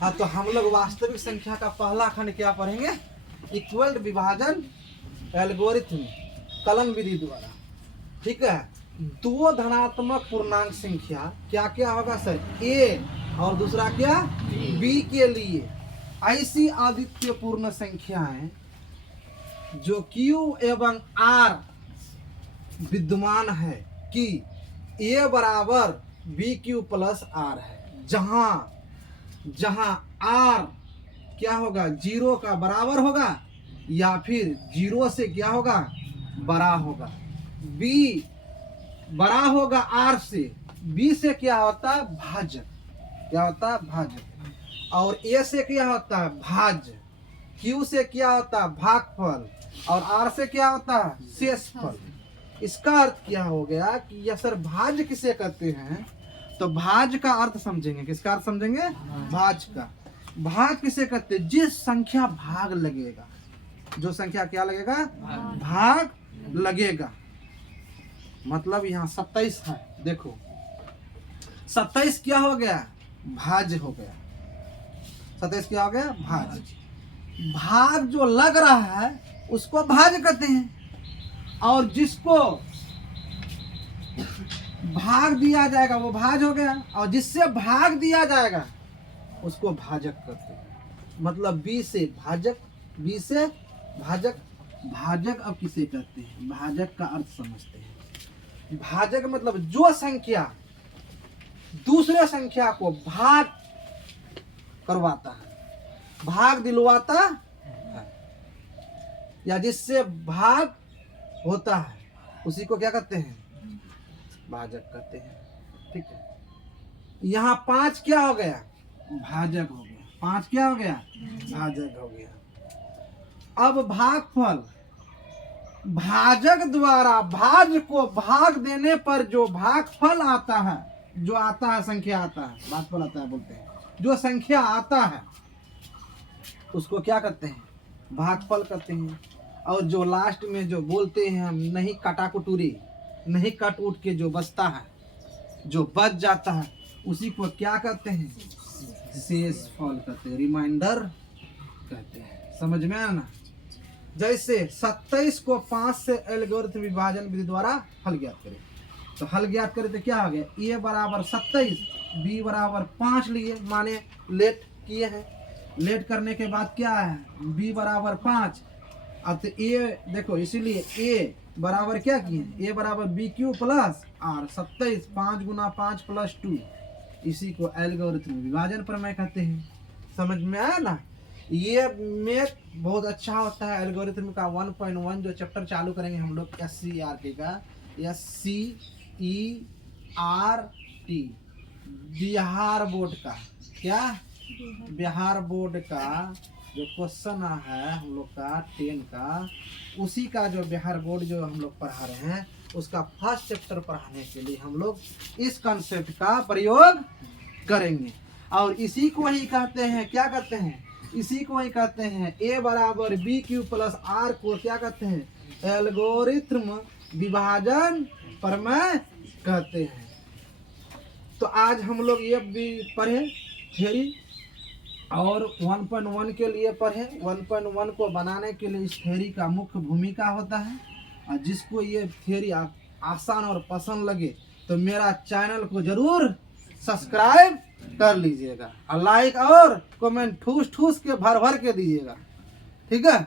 हाँ, तो हम लोग वास्तविक संख्या का पहला खंड क्या पढ़ेंगे? इक्वल विभाजन एल्गोरिथम कलन विधि द्वारा। ठीक है, दो धनात्मक पूर्णांक संख्या क्या क्या होगा सर? ए और दूसरा क्या? बी के लिए ऐसी आदित्य पूर्ण संख्याएं जो Q एवं R विद्यमान है कि A बराबर BQ प्लस R है, जहां R क्या होगा? 0 का बराबर होगा या फिर 0 से क्या होगा? बड़ा होगा। B बड़ा होगा R से, B से क्या होता है? भाजक। क्या होता है? भाजक। और A से क्या होता है? भाज्य। Q से क्या होता है? भागफल। और R से क्या होता है? शेषफल। इसका अर्थ क्या हो गया कि यह सर भाज्य किसे कहते हैं? तो भाज्य का अर्थ समझेंगे। किसका अर्थ समझेंगे? भाज्य का। भाग किसे कहते हैं? जिस संख्या भाग लगेगा, जो संख्या क्या लगेगा? भाग लगेगा। मतलब यहाँ 27 है, देखो 27 क्या हो गया? भाज्य हो गया। 27 क्या हो गया? भाज्य। भाग जो लग रहा है उसको भाज्य कहते हैं, और जिसको भाग दिया जाएगा वो भाज्य हो गया, और जिससे भाग दिया जाएगा उसको भाजक कहते हैं। मतलब बी से भाजक, बी से भाजक। भाजक अब किसे कहते हैं? भाजक का अर्थ समझते हैं। भाजक मतलब जो संख्या दूसरे संख्या को भाग करवाता है, भाग दिलवाता है, या जिससे भाग होता है, उसी को क्या कहते हैं? भाजक कहते हैं। ठीक है, यहाँ 5 क्या हो गया? भाजक हो गया। 5 क्या हो गया? भाजक हो गया। अब भागफल, भाजक द्वारा भाज्य को भाग देने पर जो भागफल आता है, जो आता है संख्या आता है, भागफल आता है बोलते हैं, जो संख्या आता है उसको क्या कहते हैं? भागफल कहते हैं। और जो लास्ट में जो बोलते हैं हम, नहीं काटा कुटूरी, नहीं कट उठ के जो बचता है, जो बच जाता है, उसी को क्या कहते हैं? शेषफल कहते हैं, रिमाइंडर कहते हैं। समझ में आया ना? जैसे 27 को 5 से एल्गोरिथम विभाजन विधि द्वारा हल ज्ञात करें, तो हल ज्ञात करें तो क्या हो गया? A बराबर 27, B बराबर 5 लिए, माने लेट किए हैं। लेट करने के बाद क्या है? B बराबर 5। अब तो A देखो, इसीलिए A बराबर क्या किए? A बराबर BQ प्लस R। 27 5 गुना 5 प्लस 2, इसी को एल्गोरिथम विभाजन प्रमेय कहते हैं। समझ में आया ना? ये मैथ बहुत अच्छा होता है। एल्गोरिथम का 1.1 जो चैप्टर चालू करेंगे हम लोग SCERT का, SCERT, बिहार बोर्ड का। क्या? बिहार बोर्ड का जो क्वेश्चन है हम लोग का 10 का, उसी का जो बिहार बोर्ड जो हम लोग पढ़ा रहे हैं, उसका फर्स्ट चैप्टर पढ़ाने के लिए हम लोग इस कंसेप्ट का प्रयोग करेंगे। और इसी को ही कहते हैं, क्या कहते हैं? इसी को ही कहते हैं A बराबर BQ प्लस R को क्या कहते हैं? एल्गोरिथम विभाजन प्रमेय कहते हैं। तो आज हम लोग ये भी पढ़े थ्योरी, और 1.1 के लिए पढ़े। 1.1 को बनाने के लिए इस थ्योरी का मुख्य भूमिका होता है, और जिसको ये थ्योरी आसान और पसंद लगे तो मेरा चैनल को जरूर सब्सक्राइब कर लीजिएगा, और लाइक और कमेंट ठूस ठूस के भर भर के दीजिएगा। ठीक है।